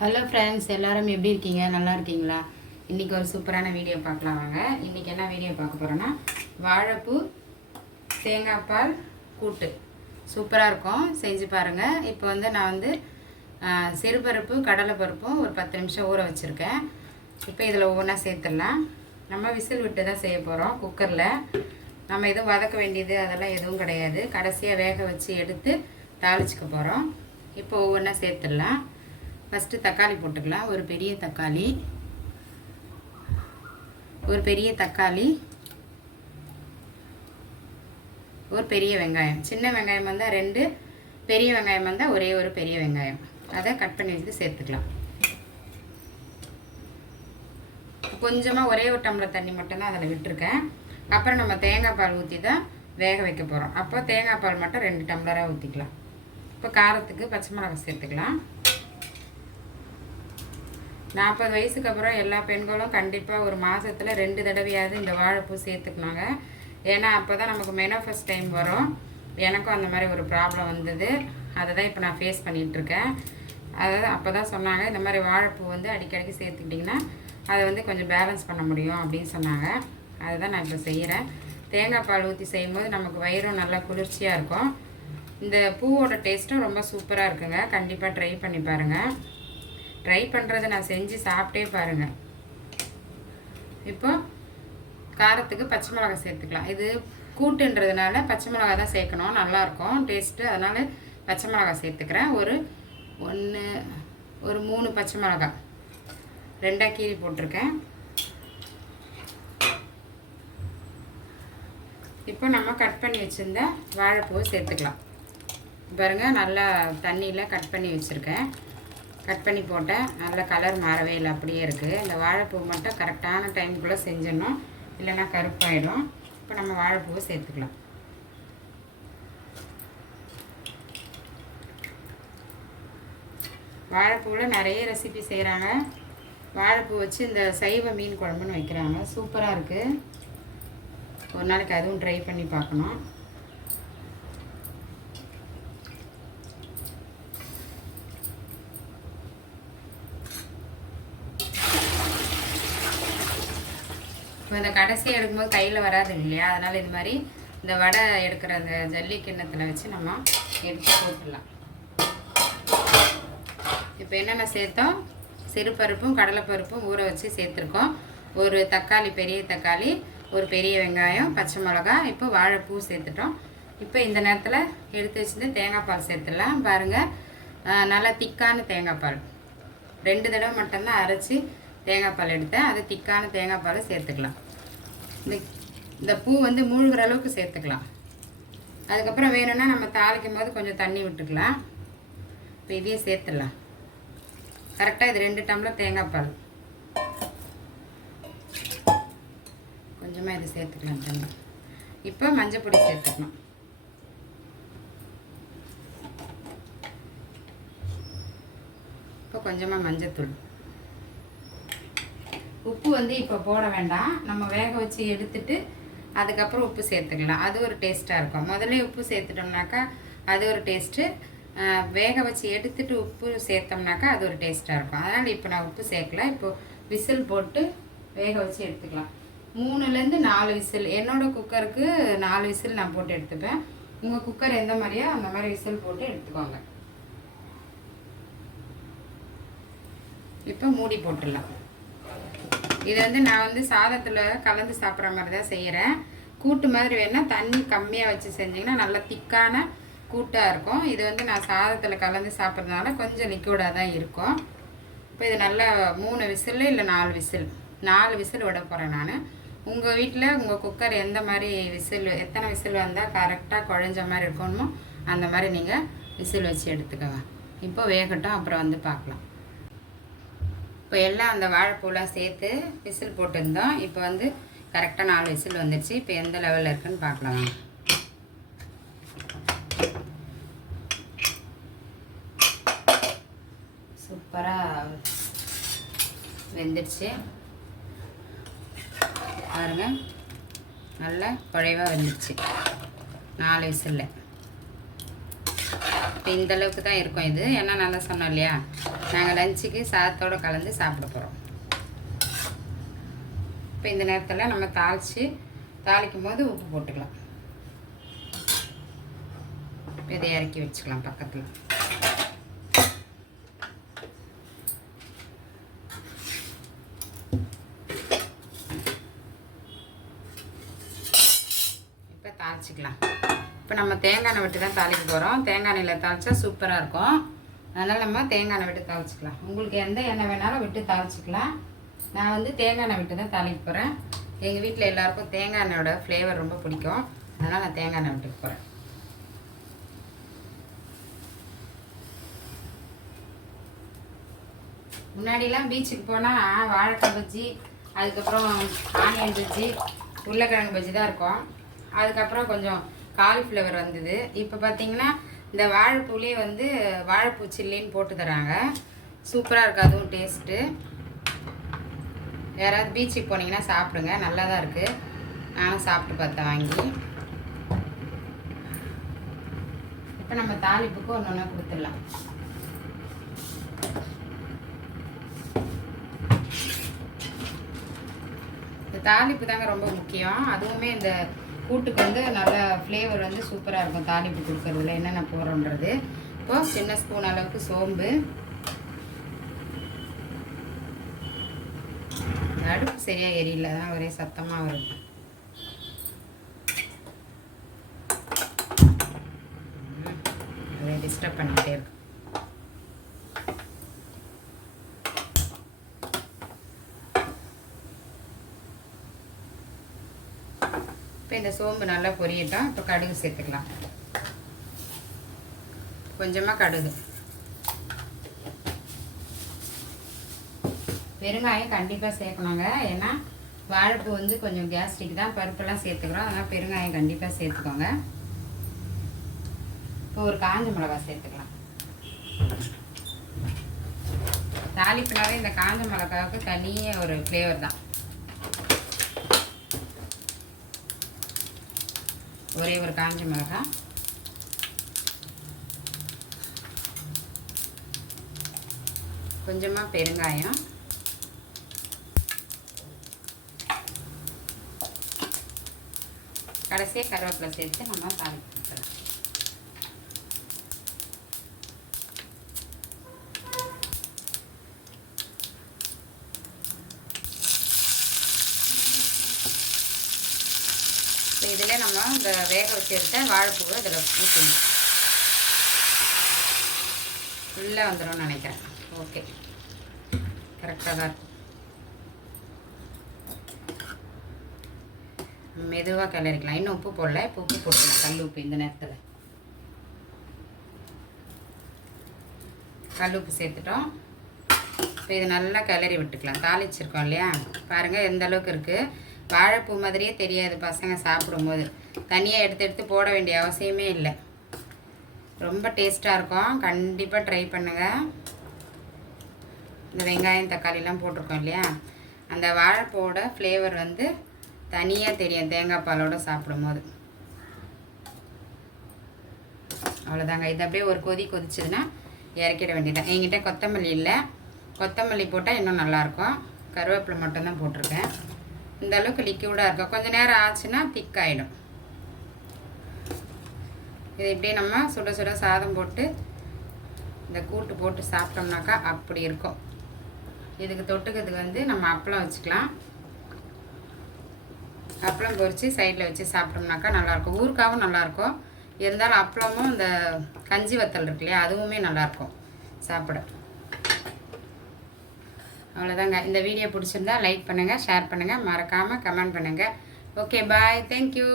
Hello friends எல்லாரும் எப்படி இருக்கீங்க? நல்லா இருக்கீங்களா? இன்றைக்கி ஒரு சூப்பரான வீடியோ பார்க்கலாம் வாங்க. இன்றைக்கி என்ன வீடியோ பார்க்க போகிறோன்னா வாழைப்பூ தேங்காய் பால் கூட்டு. சூப்பராக இருக்கும். செஞ்சு பாருங்கள் இப்போ வந்து நான் வந்து சிறுபருப்பு கடலைப்பருப்பும் ஒரு பத்து நிமிஷம் ஊற வச்சுருக்கேன். இப்போ இதில் ஒவ்வொன்றா சேர்த்துடலாம். நம்ம விசில் விட்டு தான் செய்ய போகிறோம் குக்கரில். நம்ம எதுவும் வதக்க வேண்டியது அதெல்லாம் எதுவும் கிடையாது. கடைசியாக வேக வச்சு எடுத்து தாளிச்சுக்க போகிறோம் இப்போ ஒவ்வொன்றா சேர்த்துடலாம். ஃபஸ்ட்டு தக்காளி போட்டுக்கலாம். ஒரு பெரிய தக்காளி. ஒரு பெரிய தக்காளி. ஒரு பெரிய வெங்காயம். சின்ன வெங்காயம் வந்தால் ரெண்டு பெரிய வெங்காயம் வந்தால் ஒரே ஒரு பெரிய வெங்காயம். அதை கட் பண்ணி வச்சு சேர்த்துக்கலாம். கொஞ்சமாக ஒரே ஒரு டம்ளர் தண்ணி மட்டும்தான் அதில் விட்டுருக்கேன். அப்புறம் நம்ம தேங்காய் பால் ஊற்றி தான் வேக வைக்க போகிறோம் அப்போ தேங்காய் பால் மட்டும் ரெண்டு டம்ளராக ஊற்றிக்கலாம் இப்போ காரத்துக்கு பச்சை மிளகாய் சேர்த்துக்கலாம். நாற்பது வயசுக்கு அப்புறம் எல்லா பெண்களும் கண்டிப்பாக ஒரு மாதத்துல ரெண்டு தடவையாவது இந்த வாழைப்பூ சேர்த்துக்கணுங்க. ஏன்னா அப்போ தான் நமக்கு மெனோஃபஸ்ட் டைம் வரும். எனக்கும் அந்த மாதிரி ஒரு ப்ராப்ளம் வந்தது. அதை தான் இப்போ நான் ஃபேஸ் பண்ணிகிட்ருக்கேன் அதாவது அப்போ தான் சொன்னாங்க இந்த மாதிரி வாழைப்பூ வந்து அடிக்கடிக்கு சேர்த்துக்கிட்டிங்கன்னா அதை வந்து கொஞ்சம் பேலன்ஸ் பண்ண முடியும் அப்படின்னு சொன்னாங்க. அதுதான் நான் இப்போ செய்கிறேன் தேங்காய் பால் ஊற்றி செய்யும்போது நமக்கு வயிறும் நல்லா குளிர்ச்சியாக இருக்கும். இந்த பூவோட டேஸ்ட்டும் ரொம்ப சூப்பராக இருக்குங்க. கண்டிப்பாக ட்ரை பண்ணி பாருங்கள் ட்ரை பண்ணுறதை நான் செஞ்சு சாப்பிட்டே பாருங்கள் இப்போ காரத்துக்கு பச்சை மிளகாய் சேர்த்துக்கலாம். இது கூட்டுன்றதுனால பச்சை மிளகாய் தான் சேர்க்கணும். நல்லாயிருக்கும். டேஸ்ட்டு அதனால் பச்சை மிளகாய் சேர்த்துக்கிறேன். ஒரு ஒன்று ஒரு மூணு பச்சை மிளகாய் ரெண்டாக கீரி போட்டிருக்கேன். இப்போ நம்ம கட் பண்ணி வச்சுருந்த வாழைப்பூவை சேர்த்துக்கலாம். பாருங்கள் நல்லா தண்ணியில் கட் பண்ணி வச்சுருக்கேன். கட் பண்ணி போட்டேன். நல்ல கலர் மாறவே இல்லை அப்படியே இருக்குது இந்த வாழைப்பூ மட்டும் கரெக்டான டைமுக்குள்ளே செஞ்சிடணும். இல்லைன்னா கருப்பாயிடும். இப்போ நம்ம வாழைப்பூவை சேர்த்துக்கலாம். வாழைப்பூவில் நிறைய ரெசிபி செய்கிறாங்க வாழைப்பூ வச்சு இந்த சைவ மீன் குழம்புன்னு வைக்கிறாங்க. சூப்பராக இருக்குது ஒரு நாளைக்கு அதுவும் ட்ரை பண்ணி பார்க்கணும். இப்போ இந்த கடைசி எடுக்கும்போது கையில் வராது இல்லையா? அதனால் இது மாதிரி இந்த வடை எடுக்கிற அந்த ஜல்லி கிண்ணத்தில் வச்சு நம்ம எடுத்து போட்டுடலாம். இப்போ என்னென்ன சேர்த்தோம்? சிறுபருப்பும் கடலைப்பருப்பும் ஊற வச்சு சேர்த்துருக்கோம். ஒரு தக்காளி பெரிய தக்காளி ஒரு பெரிய வெங்காயம் பச்சை மிளகா இப்போ வாழைப்பூ சேர்த்துட்டோம். இப்போ இந்த நேரத்தில் எடுத்து வச்சுட்டு தேங்காய் பால் சேர்த்துடலாம். பாருங்கள் நல்லா திக்கான தேங்காய் பால். ரெண்டு தடவை மட்டும்தான் அரைச்சி தேங்காய் பால் எடுத்தேன். அது திக்கான தேங்காய் பாலை சேர்த்துக்கலாம். இந்த இந்த பூ வந்து மூழ்கிற அளவுக்கு சேர்த்துக்கலாம். அதுக்கப்புறம் வேணும்னா நம்ம தாளிக்கும் போது கொஞ்சம் தண்ணி விட்டுக்கலாம். இப்போ இதையும் சேர்த்துடலாம். கரெக்டாக இது ரெண்டு டம்ளர் தேங்காய் பால். கொஞ்சமாக இதை சேர்த்துக்கலாம் தண்ணி. இப்போ மஞ்சள் பொடி சேர்த்துக்கணும் இப்போ கொஞ்சமாக மஞ்சள் தூள் உப்பு வந்து இப்போ போட வேண்டாம். நம்ம வேக வச்சு எடுத்துட்டு அதுக்கப்புறம் உப்பு சேர்த்துக்கலாம். அது ஒரு டேஸ்ட்டாக இருக்கும். முதல்ல உப்பு சேர்த்துட்டோம்னாக்கா அது ஒரு டேஸ்ட்டு வேக வச்சு எடுத்துட்டு உப்பு சேர்த்தோம்னாக்கா அது ஒரு டேஸ்ட்டாக இருக்கும். அதனால் இப்போ நான் உப்பு சேர்க்கல. இப்போது விசில் போட்டு வேக வச்சு எடுத்துக்கலாம். மூணுலேருந்து நாலு விசில். என்னோடய குக்கருக்கு நாலு விசில் நான் போட்டு எடுத்துப்பேன். உங்கள் குக்கர் எந்த மாதிரியோ அந்த மாதிரி விசில் போட்டு எடுத்துக்கோங்க. இப்போ மூடி போட்டுடலாம். இது வந்து நான் வந்து சாதத்தில் கலந்து சாப்பிட்ற மாதிரி தான் செய்கிறேன் கூட்டு மாதிரி வேணால் தண்ணி கம்மியாக வச்சு செஞ்சிங்கன்னா நல்லா திக்கான கூட்டாக இருக்கும். இது வந்து நான் சாதத்தில் கலந்து சாப்பிட்றதுனால கொஞ்சம் லிக்விடாக தான் இருக்கும். இப்போ இது நல்லா மூணு விசில் இல்லை நாலு விசில்? நாலு விசில் விட போகிறேன் நான். உங்கள் வீட்டில் உங்கள் குக்கர் எந்த மாதிரி விசில் எத்தனை விசில் வந்தால் கரெக்டாக குழஞ்ச மாதிரி இருக்கணுமோ அந்த மாதிரி நீங்கள் விசில் வச்சு எடுத்துக்கோங்க. இப்போ வேகட்டும் அப்புறம் வந்து பார்க்கலாம். இப்போ எல்லாம் அந்த வாழைப்பூலாம் சேர்த்து விசில் போட்டிருந்தோம். இப்போ வந்து கரெக்டாக நாலு விசில் வந்துடுச்சு இப்போ எந்த லெவலில் இருக்குன்னு பார்க்கலாம் சூப்பராக வெந்துடுச்சு பாருங்க. நல்லா குழைவாக வெந்துடுச்சு நாலு விசிலில். இப்போ இந்த அளவுக்கு தான் இருக்கும் இது. ஏன்னா நான் தான் சொன்னேன் இல்லையா? நாங்கள் லஞ்சுக்கு சாதத்தோடு கலந்து சாப்பிட போகிறோம் இப்போ இந்த நேரத்தில் நம்ம தாளித்து தாளிக்கும் போது உப்பு போட்டுக்கலாம். இதை இறக்கி வச்சுக்கலாம் பக்கத்தில். இப்போ தாளிச்சிக்கலாம். இப்போ நம்ம தேங்காய் எண்ணெய் விட்டு தான் தாளிக்க போகிறோம் தேங்காய் எண்ணெயில் தாளிச்சா சூப்பராக இருக்கும். அதனால் நம்ம தேங்காய் எண்ணெய் விட்டு தாளிச்சிக்கலாம். உங்களுக்கு எந்த எண்ணெய் வேணாலும் விட்டு தாளிச்சிக்கலாம். நான் வந்து தேங்காய் எண்ணெய் விட்டு தான் தாளிக்க போகிறேன் எங்கள் வீட்டில் எல்லாேருக்கும் தேங்காய் எண்ணெயோட ஃப்ளேவர் ரொம்ப பிடிக்கும். அதனால் நான் தேங்காய் எண்ணெய் விட்டுக்கு போகிறேன் முன்னாடிலாம் பீச்சுக்கு போனால் வாழைக்காய் பஜ்ஜி அதுக்கப்புறம் ஆனியன் பஜ்ஜி உருளைக்கிழங்கு பஜ்ஜி தான் இருக்கும். அதுக்கப்புறம் கொஞ்சம் காலிஃப்ளவர் வந்தது. இப்போ பார்த்திங்கன்னா இந்த வாழைப்பூலேயே வந்து வாழைப்பூ சில்லின்னு போட்டு தராங்க. சூப்பராக இருக்குது அதுவும் டேஸ்ட்டு யாராவது பீச்சுக்கு போனீங்கன்னா சாப்பிடுங்க. நல்லா தான் இருக்குது நானும் சாப்பிட்டு பார்த்தேன் வாங்கி. இப்போ நம்ம தாளிப்புக்கு ஒன்று ஒன்றா கொடுத்துடலாம். இந்த தாளிப்பு தாங்க ரொம்ப முக்கியம். அதுவுமே இந்த கூட்டுக்கு வந்து நல்ல ஃப்ளேவர் வந்து சூப்பராக இருக்கும் தாளிப்பு கொடுக்குறதுல என்னென்ன போகிறோன்றது இப்போ சின்ன ஸ்பூன் அளவுக்கு சோம்பு. அடுப்பு சரியாக எரியல தான் ஒரே சத்தமாக வருது. டிஸ்டர்ப் பண்ணிகிட்டே இருக்கு. இப்போ இந்த சோம்பு நல்லா பொரியட்டும். இப்போ கடுகு சேர்த்துக்கலாம். கொஞ்சமாக கடுகு. பெருங்காயம் கண்டிப்பாக சேர்க்கணுங்க. ஏன்னா வாழைப்பூ வந்து கொஞ்சம் கேஸ்ட்ரிக் தான். பருப்பெல்லாம் சேர்த்துக்கிறோம். அதனால் பெருங்காயம் கண்டிப்பாக சேர்த்துக்கோங்க. இப்போ ஒரு காஞ்ச மிளகா சேர்த்துக்கலாம். தாளிப்புனாவே இந்த காஞ்ச மிளகாவுக்கு தனியே ஒரு ஃப்ளேவர் தான். ஒரே ஒரு காஞ்ச மிளகாய் கொஞ்சமாக பெருங்காயம். கடைசியாக கருவேப்பிலை சேர்த்து நம்ம தாளிக்கலாம் இதில் நம்ம இந்த வேக வச்சுருக்க வாழைப்பூவை இதில் ஊற்றணும் உள்ளே வந்துடும் நினைக்கிறேன். ஓகே கரெக்டாக தான் இருக்கும். மெதுவாக கிளறிக்கலாம். இன்னும் உப்பு போடல. இப்போ உப்பு போட்டுக்கலாம். கல் உப்பு இந்த நேரத்தில். கல் உப்பு சேர்த்துட்டோம். இப்போ இது நல்லா கிளறி விட்டுக்கலாம். தாளிச்சிருக்கோம் இல்லையா? பாருங்கள் எந்த அளவுக்கு இருக்குது வாழைப்பூ மாதிரியே தெரியாது. பசங்க சாப்பிடும்போது. தனியாக எடுத்து எடுத்து போட வேண்டிய அவசியமே இல்லை. ரொம்ப டேஸ்ட்டாக இருக்கும். கண்டிப்பாக ட்ரை பண்ணுங்கள் இந்த வெங்காயம் தக்காளிலாம் போட்டிருக்கோம் இல்லையா? அந்த வாழைப்பூவோட ஃப்ளேவர் வந்து தனியாக தெரியும். தேங்காய் பாலோடு சாப்பிடும்போது. அவ்வளோதாங்க இது அப்படியே ஒரு கொதி கொதிச்சதுன்னா இறக்கிட வேண்டியதான் என்கிட்ட கொத்தமல்லி இல்லை. கொத்தமல்லி போட்டால் இன்னும் நல்லாயிருக்கும் கருவேப்பிலை மட்டும்தான் போட்டிருக்கேன். இந்த அளவுக்கு லிக்யூடாக இருக்கும். கொஞ்சம் நேரம் ஆச்சுன்னா திக்காயிடும் இது இப்படியே நம்ம சுட சுட சாதம் போட்டு இந்த கூட்டு போட்டு சாப்பிட்டோம்னாக்கா அப்படி இருக்கும். இதுக்கு தொட்டுக்கிறதுக்கு வந்து நம்ம அப்பளம் வச்சுக்கலாம். அப்பளம் பொரித்து சைடில் வச்சு சாப்பிட்டோம்னாக்கா நல்லாயிருக்கும். ஊறுக்காவும் நல்லாயிருக்கும். இருந்தாலும் அப்பளமும் இந்த கஞ்சி வத்தல் இருக்கு இல்லையா அதுவுமே நல்லாயிருக்கும் சாப்பிட. அவ்வளோதாங்க. இந்த வீடியோ பிடிச்சிருந்தா லைக் பண்ணுங்கள் ஷேர் பண்ணுங்கள் மறக்காமல் கமெண்ட் பண்ணுங்கள் ஓகே பாய். தேங்க்யூ